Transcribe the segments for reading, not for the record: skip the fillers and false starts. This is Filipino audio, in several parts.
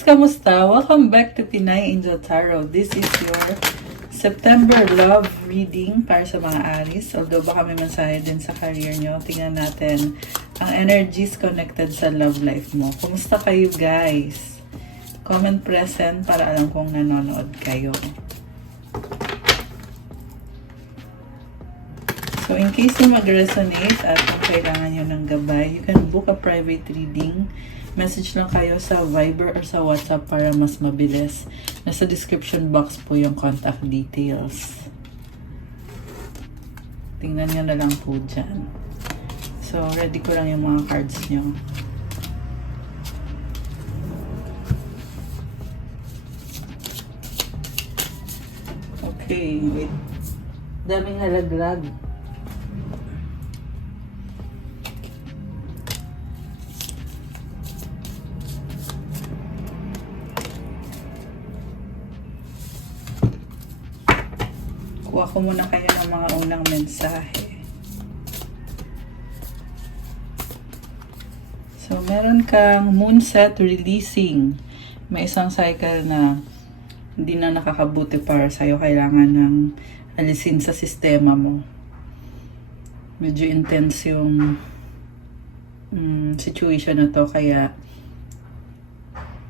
guys! Kamusta? Welcome back to Pinay Angel Tarot. This is your September love reading para sa mga Aries. Although baka may mensahe din sa career nyo. Tingnan natin ang energies connected sa love life mo. Kamusta kayo guys? Comment present para alam kong nanonood kayo. So in case na mag-resonate at kung kailangan nyo ng gabay, you can book a private reading. Message lang kayo sa Viber or sa WhatsApp para mas mabilis. Nasa description box po yung contact details. Tingnan nyo na lang po dyan. So, ready ko lang yung mga cards nyo. Okay, wait. Daming halaglag. Kuha ko muna kayo ng mga unang mensahe. So, meron kang moonset releasing. May isang cycle na hindi na nakakabuti para sa'yo. Kailangan ng alisin sa sistema mo. Medyo intense yung situation na to. Kaya,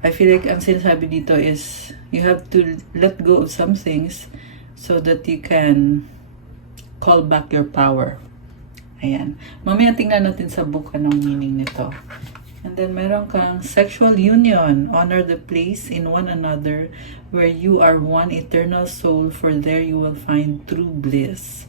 I feel like ang sinasabi dito is you have to let go of some things so that you can call back your power. Ayan. Mamaya tingnan natin sa book anong meaning nito. And then meron kang sexual union. Honor the place in one another where you are one eternal soul, for there you will find true bliss.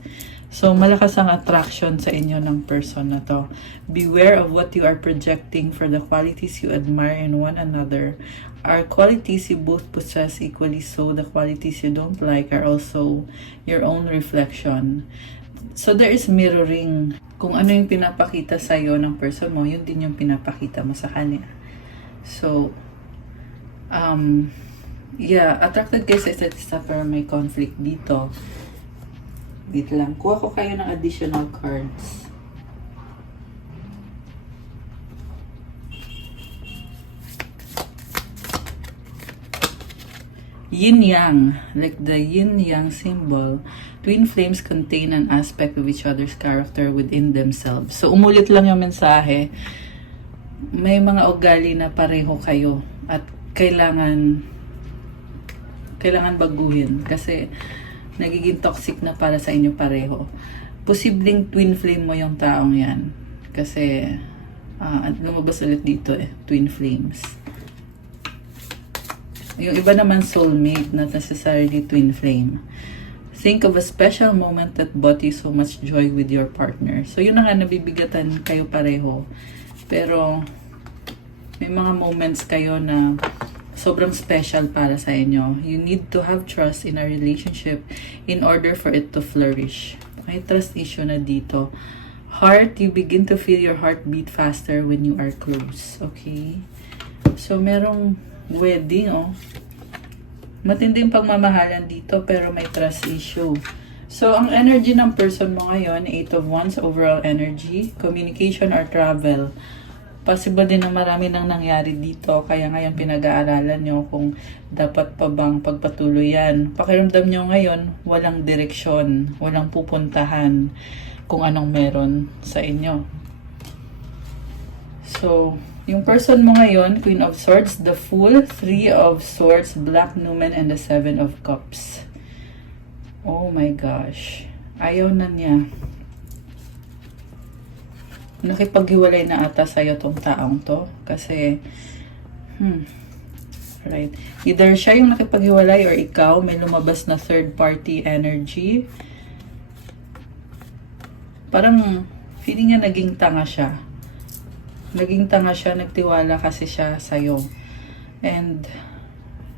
So, malakas ang attraction sa inyo ng person na to. Beware of what you are projecting, for the qualities you admire in one another are qualities you both possess equally, so the qualities you don't like are also your own reflection. So, there is mirroring. Kung ano yung pinapakita sa'yo ng person mo, yun din yung pinapakita mo sa kanya. So, yeah, attracted kayo sa isa't isa pero may conflict dito. Wait lang. Kuha ko kayo ng additional cards. Yin-yang. Like the yin-yang symbol. Twin flames contain an aspect of each other's character within themselves. So, umulit lang yung mensahe. May mga ugali na pareho kayo. At kailangan baguhin. Kasi, nagiging toxic na para sa inyo pareho. Posibleng twin flame mo yung taong yan. Kasi, lumabas ulit dito twin flames. Yung iba naman soulmate, not necessarily twin flame. Think of a special moment that brought you so much joy with your partner. So, yun na nga, nabibigatan kayo pareho. Pero, may mga moments kayo na sobrang special para sa inyo. You need to have trust in a relationship in order for it to flourish. May trust issue na dito. Heart, you begin to feel your heart beat faster when you are close. Okay? So, merong wedding, matinding pagmamahalan dito, pero may trust issue. So, ang energy ng person mo ngayon, 8 of Wands overall energy, communication or travel. Possible din na marami nang nangyari dito, kaya ngayon pinag-aaralan nyo kung dapat pa bang pagpatuloy yan. Pakiramdam nyo ngayon, walang direksyon, walang pupuntahan kung anong meron sa inyo. So, yung person mo ngayon, Queen of Swords, the Fool, 3 of Swords, Black Numen, and the 7 of Cups. Oh my gosh. Ayaw na niya. Nakipaghiwalay na ata sa'yo tong taong to. Kasi, right. Either siya yung nakipaghiwalay or ikaw, may lumabas na third party energy. Parang, feeling niya naging tanga siya. Nagtiwala kasi siya sa'yo. And,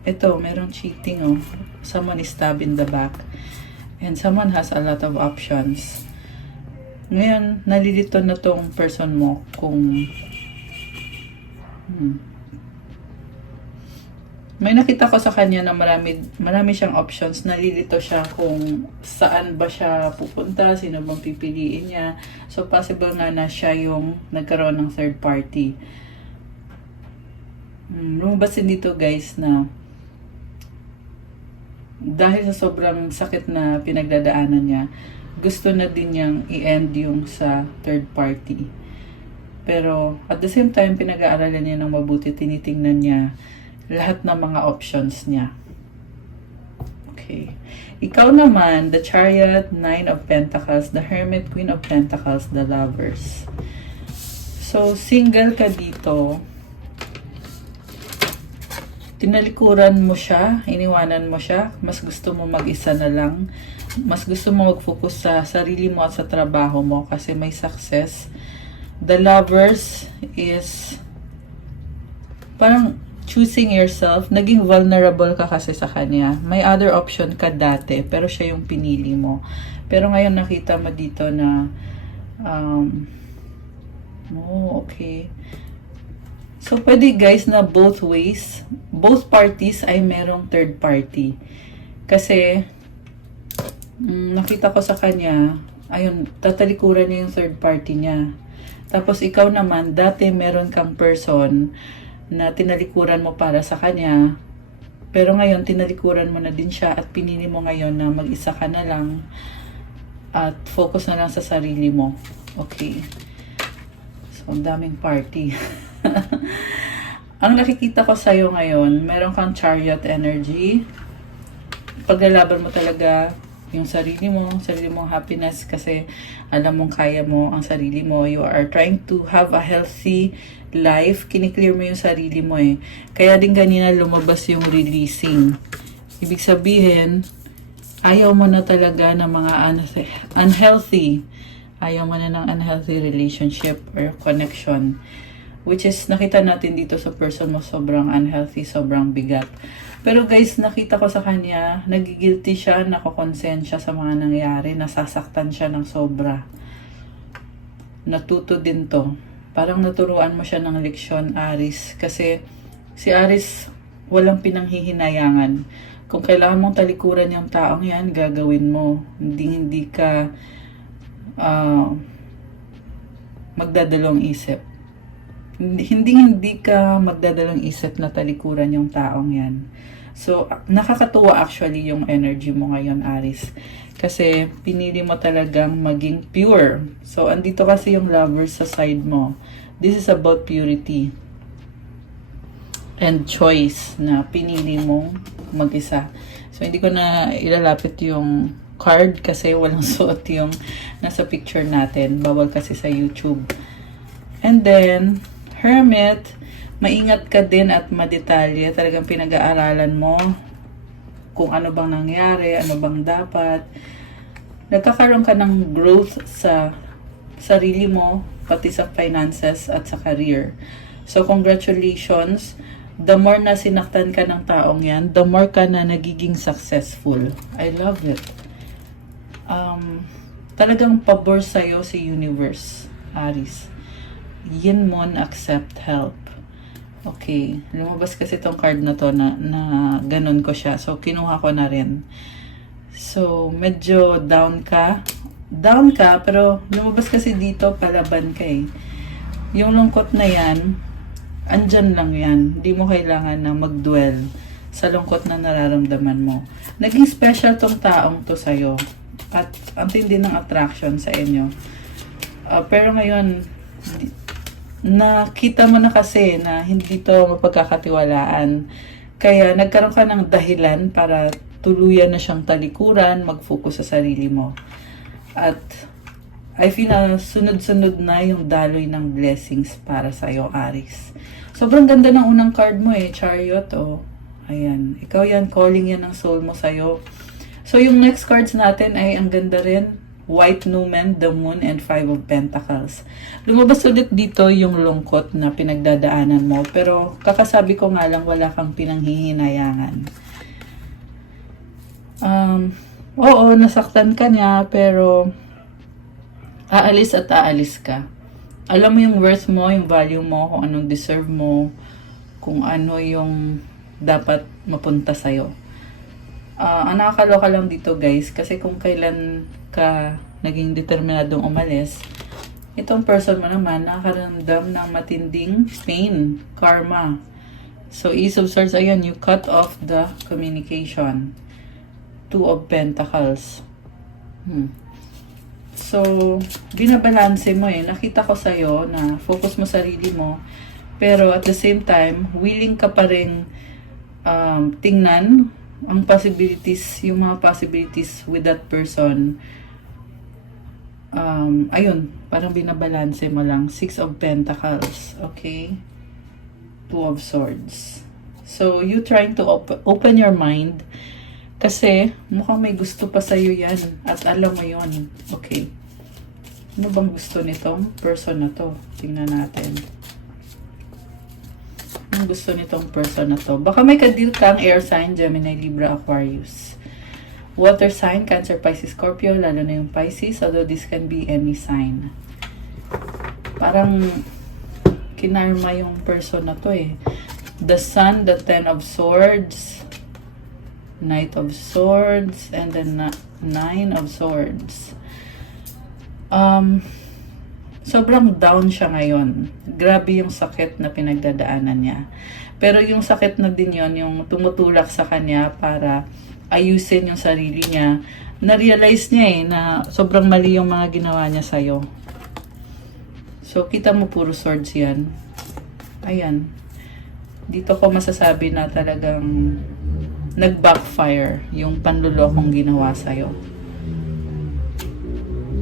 ito, merong cheating, Someone is stabbed in the back. And someone has a lot of options. Ngayon, nalilito na tong person mo kung may nakita ko sa kanya na marami siyang options. Nalilito siya kung saan ba siya pupunta, sino bang pipiliin niya. So, possible nga na siya yung nagkaroon ng third party. Lumabas din dito guys na dahil sa sobrang sakit na pinagdadaanan niya, gusto na din niyang i-end yung sa third party. Pero at the same time, pinag-aaralan niya ng mabuti, tinitingnan niya lahat ng mga options niya. Okay. Ikaw naman, the Chariot, Nine of Pentacles, the Hermit, Queen of Pentacles, the Lovers. So, single ka dito. Tinalikuran mo siya, iniwanan mo siya, mas gusto mo mag-isa na lang, mas gusto mo mag-focus sa sarili mo at sa trabaho mo kasi may success. The Lovers is parang choosing yourself, naging vulnerable ka kasi sa kanya. May other option ka dati, pero siya yung pinili mo. Pero ngayon nakita mo dito na okay. So, pwede guys na both ways, both parties ay merong third party. Kasi, nakita ko sa kanya, ayun, tatalikuran niya yung third party niya. Tapos, ikaw naman, dati meron kang person na tinalikuran mo para sa kanya. Pero ngayon, tinalikuran mo na din siya at pinili mo ngayon na mag-isa ka na lang at focus na lang sa sarili mo. Okay. So, ang daming party. Ang nakikita ko sa'yo ngayon, meron kang Chariot energy. Paglalaban mo talaga yung sarili mong happiness kasi alam mong kaya mo ang sarili mo. You are trying to have a healthy life. Kiniklear mo yung sarili mo eh. Kaya din ganina lumabas yung releasing. Ibig sabihin, ayaw mo na talaga ng mga unhealthy. Ayaw mo na ng unhealthy relationship or connection. Which is, nakita natin dito sa person mo, sobrang unhealthy, sobrang bigat. Pero guys, nakita ko sa kanya, nagigilty siya, nakokonsensya sa mga nangyari, nasasaktan siya ng sobra. Natuto din to. Parang naturuan mo siya ng leksyon, Aries. Kasi si Aries, walang pinanghihinayangan. Kung kailangan mong talikuran yung taong yan, gagawin mo. Hindi ka magdadalawang isip. Hindi ka magdadalawang isip na talikuran yung taong yan. So, nakakatuwa actually yung energy mo ngayon, Aries. Kasi, pinili mo talagang maging pure. So, andito kasi yung Lovers sa side mo. This is about purity and choice na pinili mong mag-isa. So, hindi ko na ilalapit yung card kasi walang suot yung nasa picture natin. Bawal kasi sa YouTube. And then, Hermit, maingat ka din at madetalye. Talagang pinag-aaralan mo kung ano bang nangyari, ano bang dapat. Nagkakaroon ka ng growth sa sarili mo, pati sa finances at sa career. So, congratulations. The more na sinaktan ka ng taong yan, the more ka na nagiging successful. I love it. Talagang pabor sa'yo si universe, Aries. Yin Mon, accept help. Okay. Lumabas kasi itong card na to na ganun ko siya. So, kinuha ko na rin. So, medyo down ka. Down ka, pero lumabas kasi dito, palaban ka eh. Yung lungkot na yan, andyan lang yan. Hindi mo kailangan na mag-dwell sa lungkot na nararamdaman mo. Naging special tong taong to sa'yo. At ang tindi ng attraction sa inyo. Pero ngayon, nakita mo na kasi na hindi to mapagkakatiwalaan. Kaya nagkaroon ka ng dahilan para tuluyan na siyang talikuran, mag-focus sa sarili mo. At I feel na sunod-sunod na yung daloy ng blessings para sa'yo, Aries. Sobrang ganda ng unang card mo eh, Chariot. Oh. Ayan. Ikaw yan, calling yan ng soul mo sa'yo. So yung next cards natin ay ang ganda rin. White Numen, the Moon, and Five of Pentacles. Lumabas ulit dito yung lungkot na pinagdadaanan mo. Pero kakasabi ko nga lang, wala kang pinanghihinayangan. Oo, nasaktan ka niya, pero aalis at aalis ka. Alam mo yung worth mo, yung value mo, kung anong deserve mo, kung ano yung dapat mapunta sa'yo. Ang nakakaloka lang dito guys, kasi kung kailan ka naging determinadong umalis, itong person mo naman nakakaramdam ng matinding pain, karma. So, Ace of Swords, ayun, you cut off the communication. Two of Pentacles. So, binabalanse mo eh. Nakita ko sa'yo na focus mo sarili mo. Pero at the same time, willing ka pa rin tingnan ang possibilities, yung mga possibilities with that person. Ayun, parang binabalanse mo lang. Six of Pentacles. Okay? Two of Swords. So, you trying to open your mind. Kasi, mukhang may gusto pa sa'yo yan. At alam mo yon. Okay. Ano bang gusto nitong person na to? Tingnan natin. Ano gusto nitong person na to? Baka may kadil kang air sign, Gemini, Libra, Aquarius. Water sign, Cancer, Pisces, Scorpio. Lalo na yung Pisces. Although this can be any sign. Parang kinarma yung person na to eh. The Sun, the Ten of Swords, Knight of Swords, and then Nine of Swords. Sobrang down siya ngayon. Grabe yung sakit na pinagdadaanan niya. Pero yung sakit na din yon, yung tumutulak sa kanya para ayusin yung sarili niya. Na-realize niya eh na sobrang mali yung mga ginawa niya sa'yo. So, kita mo puro swords yan. Ayan. Dito ko masasabi na talagang nag-backfire yung panlulokong ginawa sa'yo.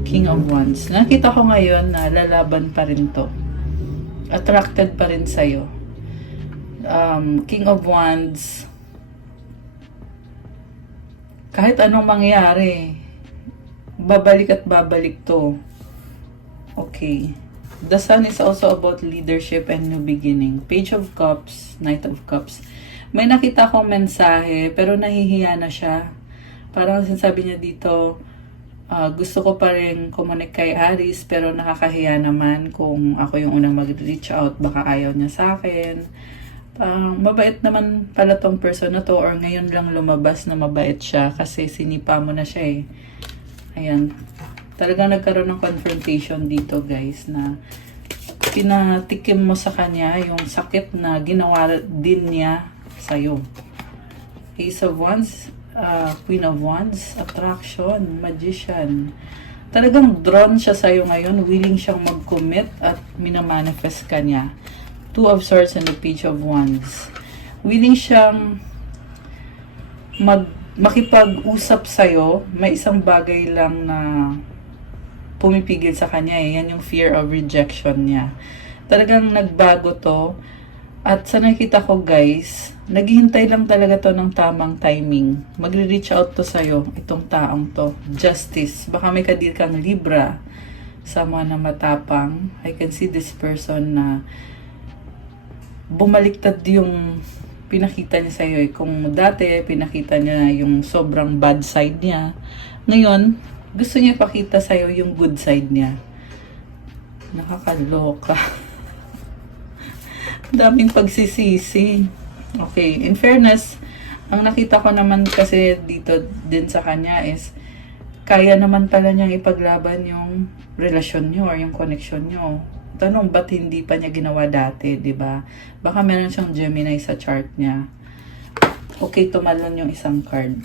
King of Wands. Nakita ko ngayon na lalaban pa rin to. Attracted pa rin sa'yo. King of Wands. Kahit anong mangyari, babalik at babalik to. Okay. The Sun is also about leadership and new beginning. Page of Cups, Knight of Cups. May nakita akong mensahe, pero nahihiya na siya. Parang sinasabi niya dito, gusto ko pa rin kumunik kay Aries, pero nakakahiya naman kung ako yung unang mag-reach out, baka ayaw niya sa akin. Mabait naman pala tong person na to, or ngayon lang lumabas na mabait siya kasi sinipa mo na siya eh. Ayan. Talagang nagkaroon ng confrontation dito guys, na pinatikim mo sa kanya yung sakit na ginawa din niya sa'yo. Ace of Wands, Queen of Wands, Attraction, Magician. Talagang drawn siya sa'yo ngayon, willing siyang mag-commit at minamanifest ka niya. Two of Swords and the Page of Wands. Willing siyang makipag-usap sa'yo. May isang bagay lang na pumipigil sa kanya eh. Yan yung fear of rejection niya. Talagang nagbago to. At sa nakita ko guys, naghihintay lang talaga to ng tamang timing. Magre-reach out to sa'yo, itong taong to. Justice. Baka may kadil kang Libra. Someone na matapang. I can see this person na bumaliktad yung pinakita niya sa'yo. Kung dati, pinakita niya yung sobrang bad side niya. Ngayon, gusto niya pakita sa'yo yung good side niya. Nakakaloka. Daming pagsisisi. Okay, in fairness, ang nakita ko naman kasi dito din sa kanya is, kaya naman pala niyang ipaglaban yung relasyon niyo or yung connection niyo. Tanong, ba't hindi pa niya ginawa dati, di ba? Baka meron siyang Gemini sa chart niya. Okay, tumalon yung isang card.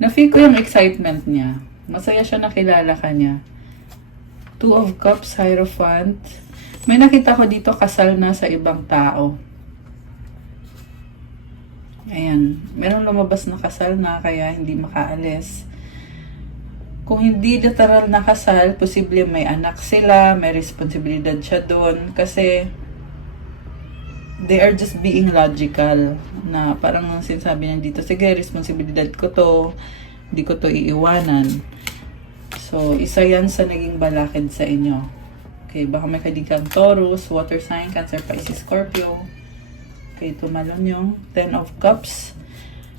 Na-feel ko yung excitement niya. Masaya siya nakilala ka niya. Two of Cups, Hierophant. May nakita ko dito kasal na sa ibang tao. Ayan. Merong lumabas na kasal na kaya hindi makaalis. Kung hindi literal na kasal, posible may anak sila, may responsibilidad siya doon. Kasi they are just being logical. Na parang sinasabi niya dito, sige, responsibilidad ko to. Hindi ko to iiwanan. So, isa yan sa naging balakid sa inyo. Okay, baka may kadigang Taurus, water sign, Cancer, Pisces, Scorpio. Okay, tumalon yung Ten of Cups.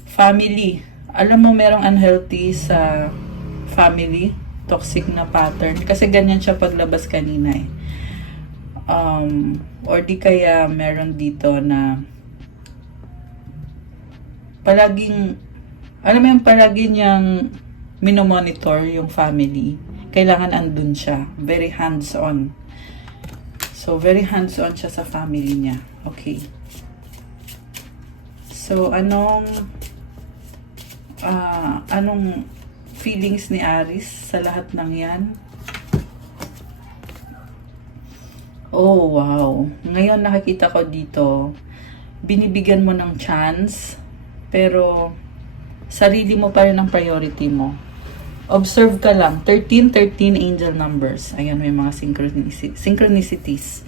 Family. Alam mo, merong unhealthy sa family. Toxic na pattern. Kasi ganyan siya paglabas kanina eh. Or di kaya meron dito na palaging, alam mo yung palagi niyang minomonitor yung family. Kailangan andun siya. Very hands-on. So, very hands-on siya sa family niya. Okay. So, anong feelings ni Aries sa lahat ng yan? Oh, wow. Ngayon nakikita ko dito, binibigyan mo ng chance, pero sarili mo pa rin ang priority mo. Observe ka lang. 13 angel numbers. Ayan, may mga synchronicities.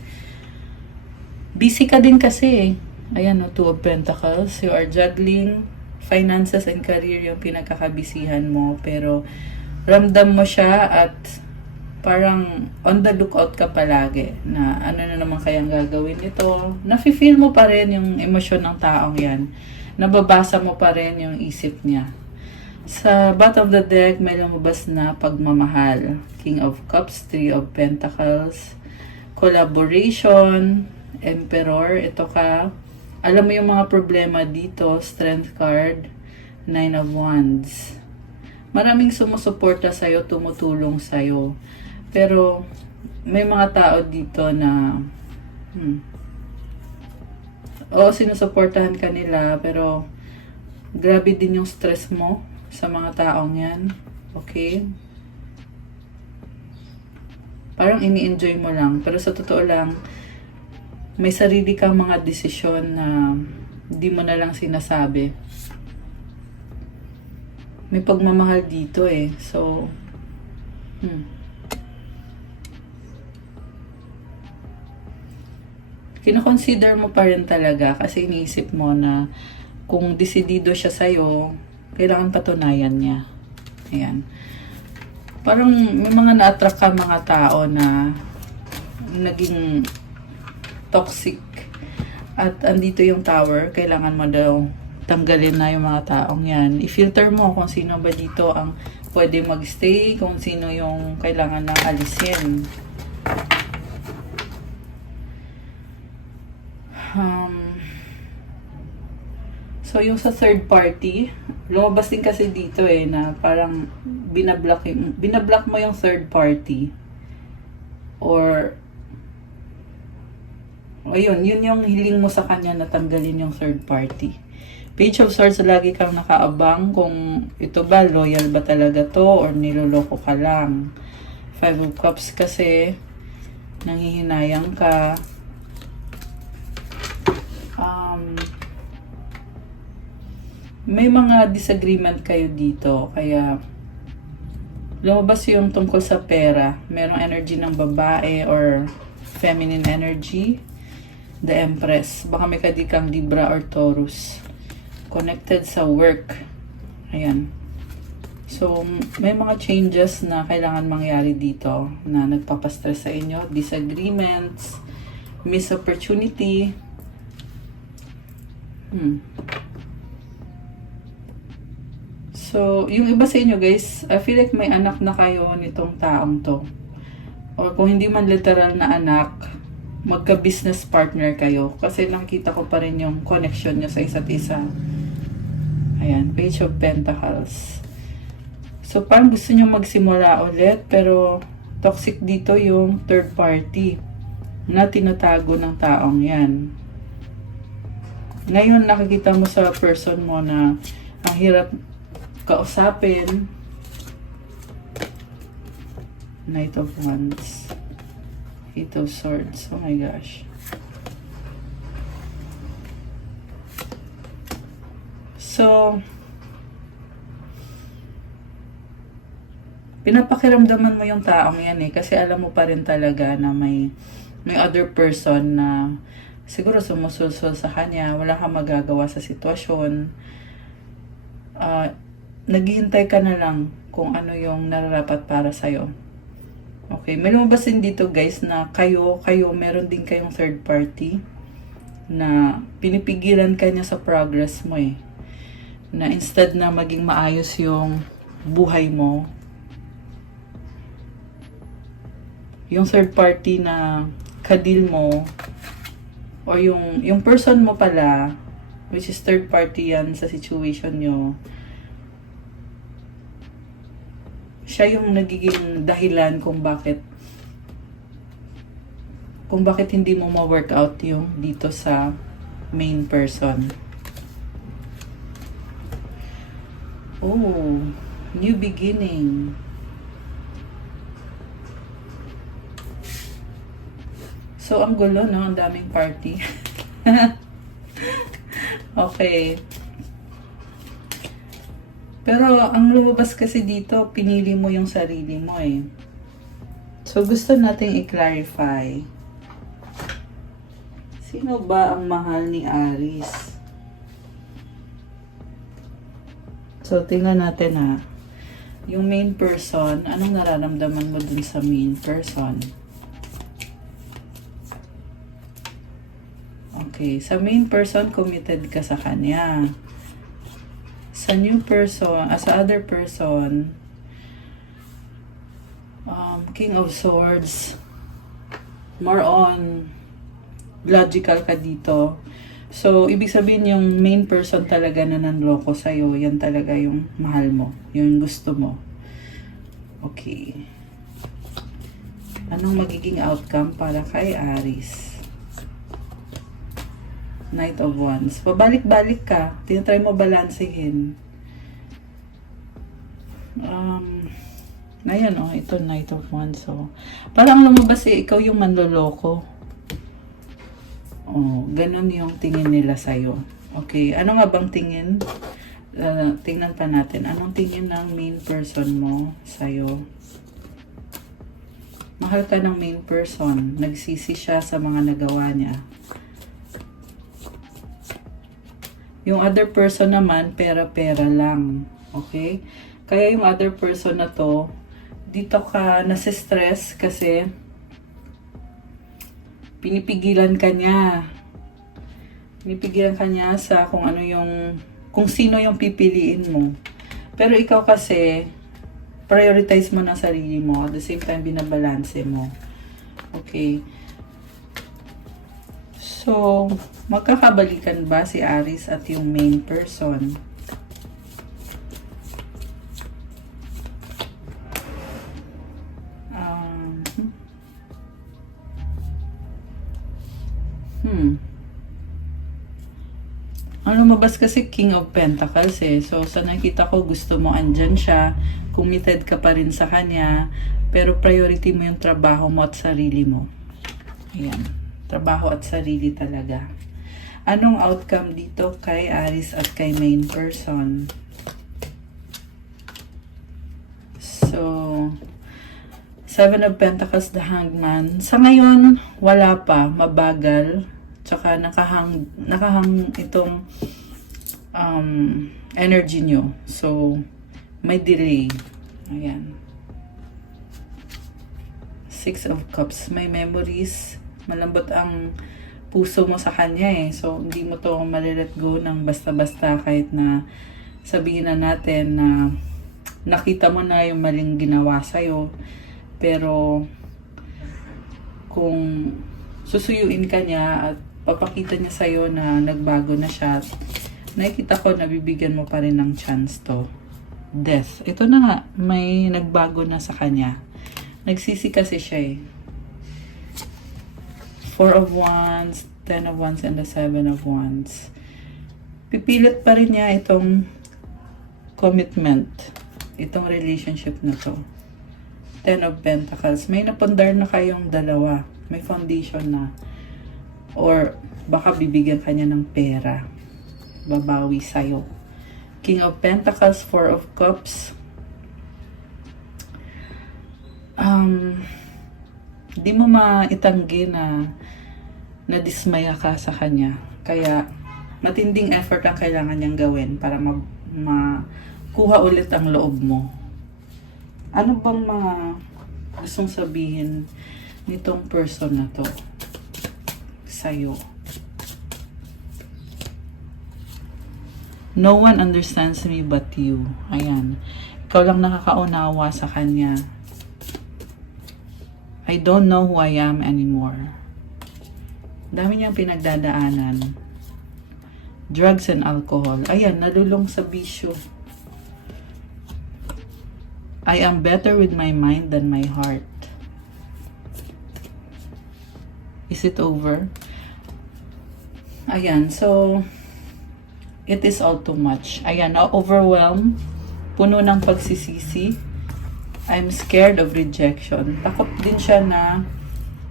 Busy ka din kasi. Ayan, Two of Pentacles. You are juggling finances and career yung pinagkakabisihan mo. Pero ramdam mo siya at parang on the lookout ka palagi na ano na naman kayang gagawin ito. Nafe-feel mo pa rin yung emosyon ng taong yan. Nababasa mo pa rin yung isip niya. Sa bottom of the deck, may lumabas na pagmamahal. King of Cups, Three of Pentacles, collaboration, Emperor, ito ka. Alam mo yung mga problema dito, Strength card, Nine of Wands. Maraming sumusuporta sa'yo, tumutulong sa'yo. Pero, may mga tao dito na, sinusuportahan ka nila, pero, grabe din yung stress mo sa mga taong yan. Okay? Parang ini-enjoy mo lang. Pero sa totoo lang, may sarili kang mga desisyon na hindi mo na lang sinasabi. May pagmamahal dito eh. So, kino-consider mo pa rin talaga kasi iniisip mo na kung desidido siya sa'yo, kailangan patunayan niya. Ayan. Parang may mga na-attract ka mga tao na naging toxic. At andito yung Tower, kailangan mo daw tanggalin na yung mga taong yan. I-filter mo kung sino ba dito ang pwede magstay, kung sino yung kailangan na alisin. So, yung sa third party, lumabas din kasi dito eh, na parang binablock mo yung third party. Or, ayun, yun yung hiling mo sa kanya na tanggalin yung third party. Page of Swords, lagi kang nakaabang kung ito ba, loyal ba talaga to, or niloloko ka lang. Five of Cups kasi, nanghihinayang ka. May mga disagreement kayo dito, kaya lumabas yung tungkol sa pera. Merong energy ng babae or feminine energy. The Empress. Baka may kadikang Libra or Taurus. Connected sa work. Ayan. So, may mga changes na kailangan mangyari dito na nagpapastress sa inyo. Disagreements, missed opportunity. So, yung iba sa inyo guys, I feel like may anak na kayo nitong taong to. Or kung hindi man literal na anak, magka-business partner kayo. Kasi nakita ko pa rin yung connection nyo sa isa't isa. Ayan, Page of Pentacles. So, parang gusto nyo magsimula ulit, pero toxic dito yung third party na tinatago ng taong yan. Ngayon, nakikita mo sa person mo na ang hirap kausapin. Knight of Wands. Eight of Swords. Oh my gosh. So, pinapakiramdaman mo yung taong yan eh. Kasi alam mo pa rin talaga na may other person na siguro sumusulsul sa kanya. Wala kang magagawa sa sitwasyon. Naghihintay ka na lang kung ano yung nararapat para sa'yo. Okay, may lumabas din dito guys na kayo, meron din kayong third party na pinipigilan ka niya sa progress mo eh. Na instead na maging maayos yung buhay mo, yung third party na kadil mo, or yung person mo pala, which is third party yan sa situation nyo, siya yung nagiging dahilan kung bakit kung bakit hindi mo ma-workout yung dito sa main person. Oh, new beginning. So, ang gulo, no? Ang daming party. Okay. Pero, ang lumabas kasi dito, pinili mo yung sarili mo eh. So, gusto nating i-clarify. Sino ba ang mahal ni Aries? So, tingnan natin ha. Yung main person, anong nararamdaman mo dun sa main person? Okay, sa main person, committed ka sa kanya. Sa new person, sa other person, King of Swords, more on logical ka dito. So, ibig sabihin yung main person talaga na nanloko sa'yo, yan talaga yung mahal mo, yung gusto mo. Okay. Anong magiging outcome para kay Aries? Knight of Wands. Pabalik-balik ka. Tinatry mo balansehin. Ayan o. Ito, Knight of Wands. So, parang lumabas ikaw yung manloloko. Oh, ganun yung tingin nila sa'yo. Okay. Ano nga bang tingin? Tingnan pa natin. Anong tingin ng main person mo sa'yo? Mahal ka ng main person. Nagsisi siya sa mga nagawa niya. Yung other person naman, pera-pera lang. Okay? Kaya yung other person na to, dito ka nasistress kasi pinipigilan ka niya. Pinipigilan ka niya sa kung ano yung, kung sino yung pipiliin mo. Pero ikaw kasi, prioritize mo na sarili mo. At the same time, binabalanse mo. Okay? So, magkakabalikan ba si Aries at yung main person? Ang lumabas kasi King of Pentacles eh. So, sa nakita ko, gusto mo andyan siya. Committed ka pa rin sa kanya. Pero priority mo yung trabaho mo at sarili mo. Ayan. Trabaho at sarili talaga. Anong outcome dito kay Aries at kay main person? So, Seven of Pentacles, the Hangman. Sa ngayon, wala pa. Mabagal. Tsaka nakahang itong energy nyo. So, may delay. Ayan. Six of Cups. May memories. Malambot ang puso mo sa kanya eh. So, hindi mo to malilet go ng basta-basta kahit na sabihin na natin na nakita mo na yung maling ginawa sa'yo. Pero, kung susuyuin ka niya at papakita niya sa'yo na nagbago na siya, nakikita ko na bibigyan mo pa rin ng chance to. Death. Ito na nga, may nagbago na sa kanya. Nagsisi kasi siya eh. Four of Wands, Ten of Wands, and the Seven of Wands. Pipilit pa rin niya itong commitment. Itong relationship na to. Ten of Pentacles. May napundar na kayong dalawa. May foundation na. Or baka bibigyan kanya ng pera. Babawi sa'yo. King of Pentacles, Four of Cups. Di mo maitanggi na nadismaya ka sa kanya. Kaya, matinding effort ang kailangan niyang gawin para makuha ulit ang loob mo. Ano bang mga gustong sabihin nitong person na to sa'yo? No one understands me but you. Ayan. Ikaw lang nakakaunawa sa kanya. I don't know who I am anymore. Dami niyang pinagdadaanan. Drugs and alcohol. Ayan, nalulong sa bisyo. I am better with my mind than my heart. Is it over? Ayan, so, it is all too much. Ayan, overwhelmed. Puno ng pagsisisi. I'm scared of rejection. Takot din siya na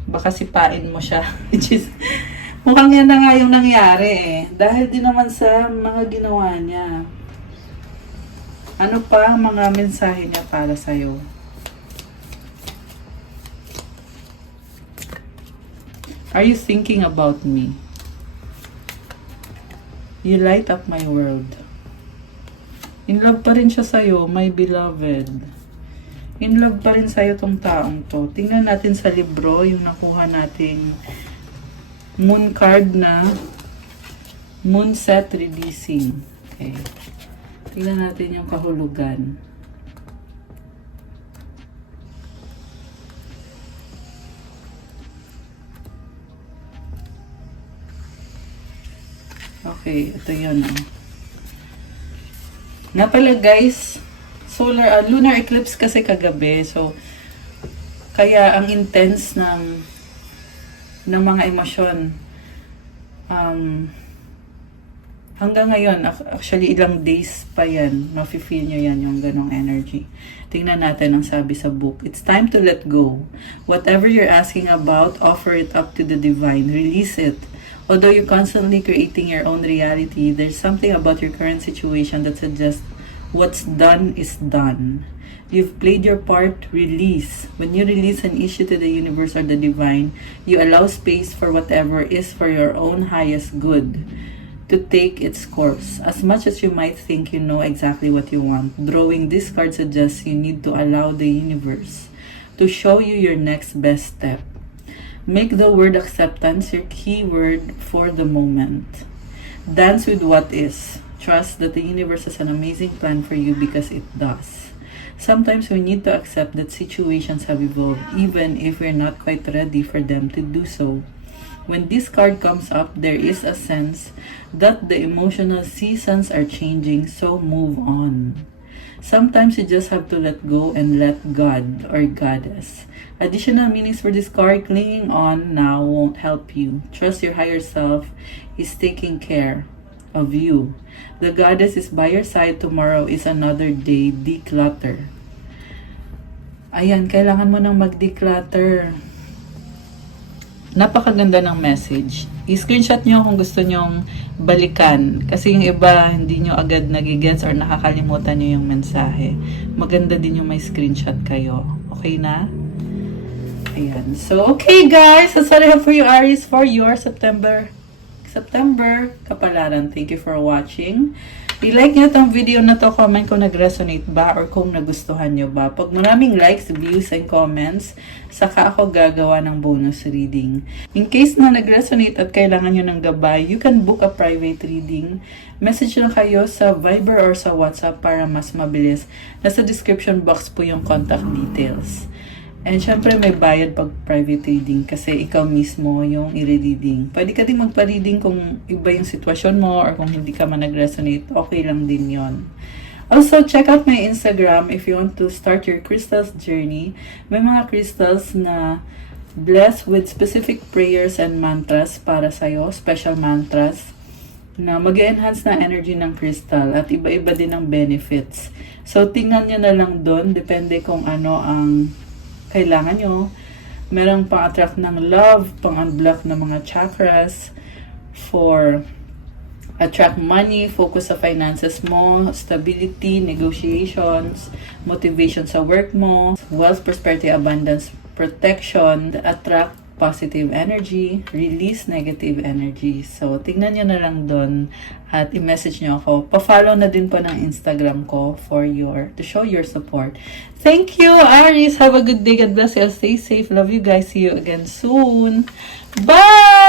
baka sipain mo siya. Which is, mukhang yan na nga yung nangyari eh. Dahil din naman sa mga ginawa niya. Ano pa ang mga mensahe niya para sa'yo? Are you thinking about me? You light up my world. In love pa rin siya sa'yo, my beloved. In love pa rin sa'yo tong taong to. Tingnan natin sa libro, yung nakuha nating moon card na moon set releasing. Okay. Tingnan natin yung kahulugan. Okay, ito yun. Nga pala guys, lunar eclipse kasi kagabi. So, kaya ang intense ng mga emosyon. Hanggang ngayon, actually ilang days pa yan, mafe-feel nyo yan yung ganong energy. Tingnan natin ang sabi sa book. It's time to let go. Whatever you're asking about, offer it up to the divine. Release it. Although you're constantly creating your own reality, there's something about your current situation that suggests what's done is done. You've played your part, release. When you release an issue to the universe or the divine, you allow space for whatever is for your own highest good to take its course. As much as you might think you know exactly what you want, drawing this card suggests you need to allow the universe to show you your next best step. Make the word acceptance your key word for the moment. Dance with what is. Trust that the universe has an amazing plan for you because it does. Sometimes we need to accept that situations have evolved even if we're not quite ready for them to do so. When this card comes up, there is a sense that the emotional seasons are changing, so move on. Sometimes you just have to let go and let God or Goddess. Additional meanings for this card: clinging on now won't help you. Trust your higher self is taking care of you. The Goddess is by your side. Tomorrow is another day. Declutter. Ayan, kailangan mo nang mag-declutter. Napakaganda ng message. I-screenshot nyo kung gusto nyong balikan. Kasi yung iba, hindi nyo agad nagigets or nakakalimutan nyo yung mensahe. Maganda din yung may screenshot kayo. Okay na? Ayan. So, okay guys. That's what I have for you, Aries, for your September kapalaran. Thank you for watching. I-like nyo itong video na to, comment kung nag-resonate ba or kung nagustuhan nyo ba. Pag maraming likes, views, and comments, saka ako gagawa ng bonus reading. In case na nag-resonate at kailangan nyo ng gabay, you can book a private reading. Message lang kayo sa Viber or sa WhatsApp para mas mabilis. Nasa description box po yung contact details. And syempre may bayad pag private reading kasi ikaw mismo yung i-reading. Pwede ka din magpa-reading kung iba yung sitwasyon mo or kung hindi ka man nag-resonate, okay lang din yon. Also, check out my Instagram if you want to start your crystals journey. May mga crystals na blessed with specific prayers and mantras para sa'yo, special mantras na mag-enhance na energy ng crystal at iba-iba din ang benefits. So, tingnan nyo na lang doon, depende kung ano ang kailangan nyo. Merong pang-attract ng love, pang-unblock ng mga chakras, for attract money, focus sa finances mo, stability, negotiations, motivation sa work mo, wealth, prosperity, abundance, protection, attract positive energy, release negative energy. So, tingnan nyo na lang doon at i-message nyo ako. Pa-follow na din po ng Instagram ko to show your support. Thank you, Aries. Have a good day. God bless you. Stay safe. Love you guys. See you again soon. Bye!